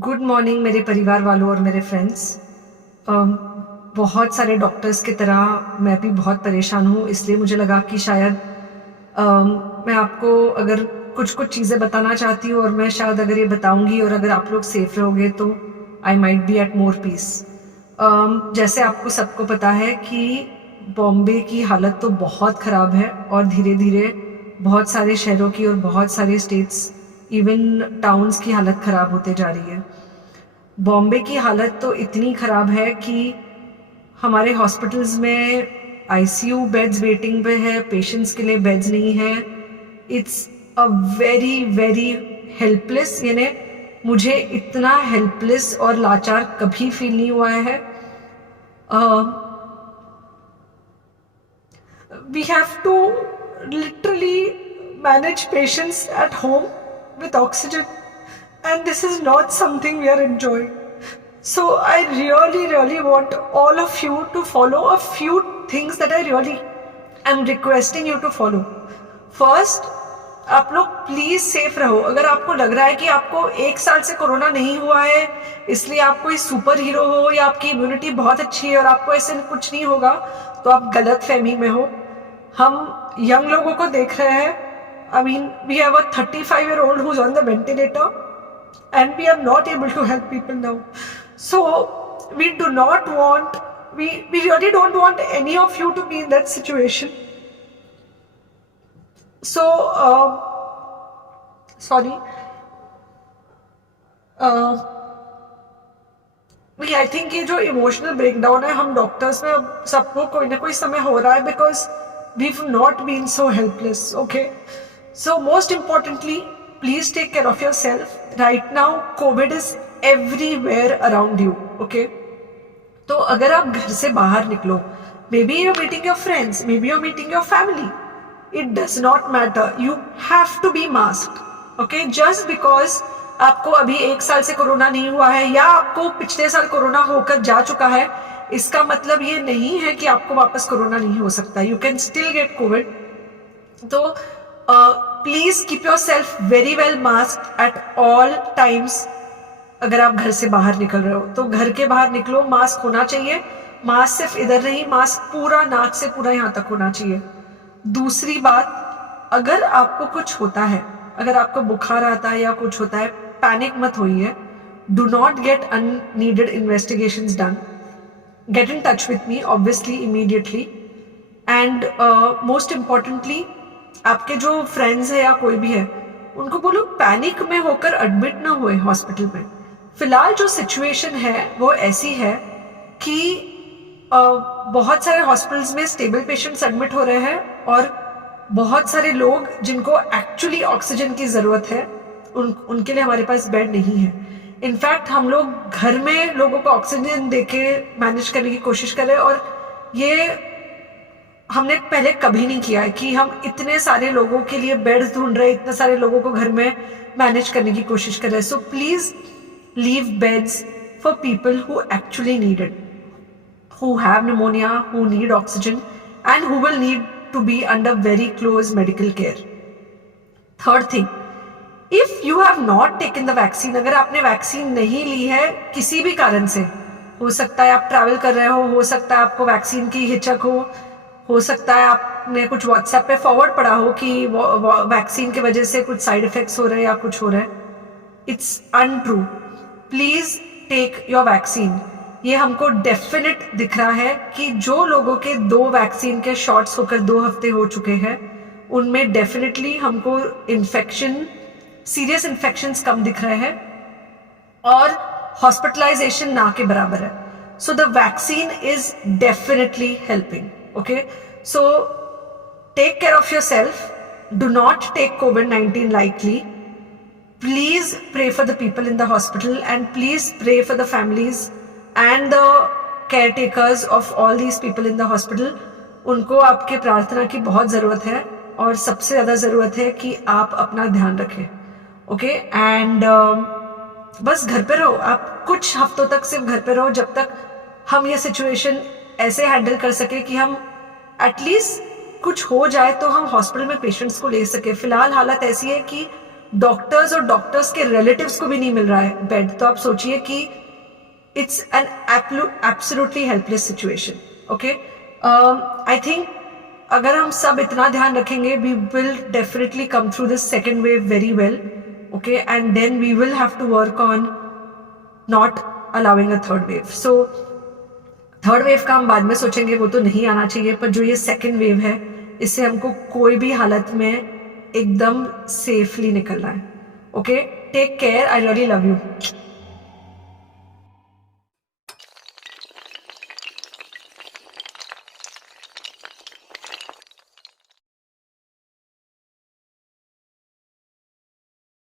Good morning मेरे परिवार वालों और मेरे फ्रेंड्स। बहुत सारे डॉक्टर्स की तरह मैं भी बहुत परेशान हूँ, इसलिए मुझे लगा कि शायद मैं आपको अगर कुछ कुछ चीज़ें बताना चाहती हूँ और मैं शायद अगर ये बताऊँगी और अगर आप लोग सेफ रहोगे तो I might be at more peace. जैसे आपको सबको पता है कि बॉम्बे की हालत तो बहुत ख़राब है और धीरे धीरे बहुत सारे शहरों की और बहुत सारे स्टेट्स इवन टाउन्स की हालत ख़राब होते जा रही है। बॉम्बे की हालत तो इतनी ख़राब है कि हमारे हॉस्पिटल्स में आईसीयू बेड्स वेटिंग पे है, पेशेंट्स के लिए बेड्स नहीं है। It's a very very helpless, यानी मुझे इतना हेल्पलेस और लाचार कभी फील नहीं हुआ है। We have to literally manage patients at home with oxygen, and this is not something we are enjoying. So I really want all of you to follow a few things that I really am requesting you to follow. First, आप लोग please safe रहो। अगर आपको लग रहा है कि आपको 1 साल से कोरोना नहीं हुआ है इसलिए आप कोई सुपर हीरो हो या आपकी इम्यूनिटी बहुत अच्छी है और आपको ऐसे कुछ नहीं होगा, तो आप गलत फहमी में हो। हम यंग लोगों को देख रहे हैं। I mean we have a 35-year-old who's on the ventilator and we are not able to help people now. So we do not want, we really don't want any of you to be in that situation. So sorry, I think ये जो emotional breakdown है हम doctors में अब सबको कोई ना कोई समय हो रहा है because we've not been so helpless. Okay, so most importantly, please take care of yourself. Right now COVID is everywhere around you. Okay, तो अगर आप घर से बाहर निकलो, maybe you're meeting your friends, maybe you're meeting your family, it does not matter, you have to be masked. Okay, just because आपको अभी 1 साल से कोरोना नहीं हुआ है या आपको पिछले साल कोरोना होकर जा चुका है, इसका मतलब ये नहीं है कि आपको वापस कोरोना नहीं हो सकता। You can still get COVID. तो please keep yourself very well masked at all times. अगर आप घर से बाहर निकल रहे हो तो घर के बाहर निकलो, मास्क होना चाहिए। मास्क सिर्फ इधर नहीं, मास्क पूरा नाक से पूरा यहाँ तक होना चाहिए। दूसरी बात, अगर आपको कुछ होता है, अगर आपको बुखार आता है या कुछ होता है, पैनिक मत होइए। Do not get unneeded investigations done. Get in touch with me obviously immediately, and most importantly आपके जो फ्रेंड्स है या कोई भी है उनको बोलो पैनिक में होकर एडमिट ना हुए हॉस्पिटल में। फिलहाल जो सिचुएशन है वो ऐसी है कि बहुत सारे हॉस्पिटल्स में स्टेबल पेशेंट्स एडमिट हो रहे हैं और बहुत सारे लोग जिनको एक्चुअली ऑक्सीजन की ज़रूरत है उनके लिए हमारे पास बेड नहीं है। इनफैक्ट हम लोग घर में लोगों को ऑक्सीजन देके मैनेज करने की कोशिश कर रहे हैं और ये हमने पहले कभी नहीं किया है कि हम इतने सारे लोगों के लिए बेड्स ढूंढ रहे हैं, इतने सारे लोगों को घर में मैनेज करने की कोशिश कर रहे हैं। So please leave beds for people who actually need it, who have pneumonia, who need oxygen and who will need to be under very close medical care. Third thing, if you have not taken the vaccine, अगर आपने vaccine नहीं ली है किसी भी कारण से, हो सकता है आप ट्रैवल कर रहे हो सकता है आपको वैक्सीन की हिचक हो सकता है आपने कुछ व्हाट्सएप पे फॉरवर्ड पढ़ा हो कि वैक्सीन की वजह से कुछ साइड इफेक्ट्स हो रहे हैं या कुछ हो रहा है। It's untrue. Please take your vaccine. ये हमको डेफिनेट दिख रहा है कि जो लोगों के 2 वैक्सीन के शॉट्स होकर 2 हफ्ते हो चुके हैं उनमें डेफिनेटली हमको इन्फेक्शन, सीरियस इन्फेक्शंस कम दिख रहे हैं और हॉस्पिटलाइजेशन ना के बराबर है। So the vaccine is definitely helping. Okay, so take care of yourself, do not take COVID-19 lightly. Please pray for the people in the hospital and please pray for the families and the caretakers of all these people in the hospital. उनको आपके प्रार्थना की बहुत ज़रूरत है और सबसे ज़्यादा ज़रूरत है कि आप अपना ध्यान रखें। ओके, एंड बस घर पे रहो। आप कुछ हफ्तों तक सिर्फ घर पे रहो जब तक हम ये सिचुएशन ऐसे हैंडल कर सके कि हम एटलीस्ट कुछ हो जाए तो हम हॉस्पिटल में पेशेंट्स को ले सके। फिलहाल हालत ऐसी है कि डॉक्टर्स और डॉक्टर्स के रिलेटिव्स को भी नहीं मिल रहा है बेड, तो आप सोचिए कि it's an absolutely helpless situation. Okay, I think अगर हम सब इतना ध्यान रखेंगे, we will definitely come through this second wave very well. Okay, and then we will have to work on not allowing a third wave. So third wave का हम बाद में सोचेंगे, वो तो नहीं आना चाहिए, पर जो ये सेकेंड वेव है, इससे हमको कोई भी हालत में एकदम सेफली निकलना है. Okay, take care, I really love you.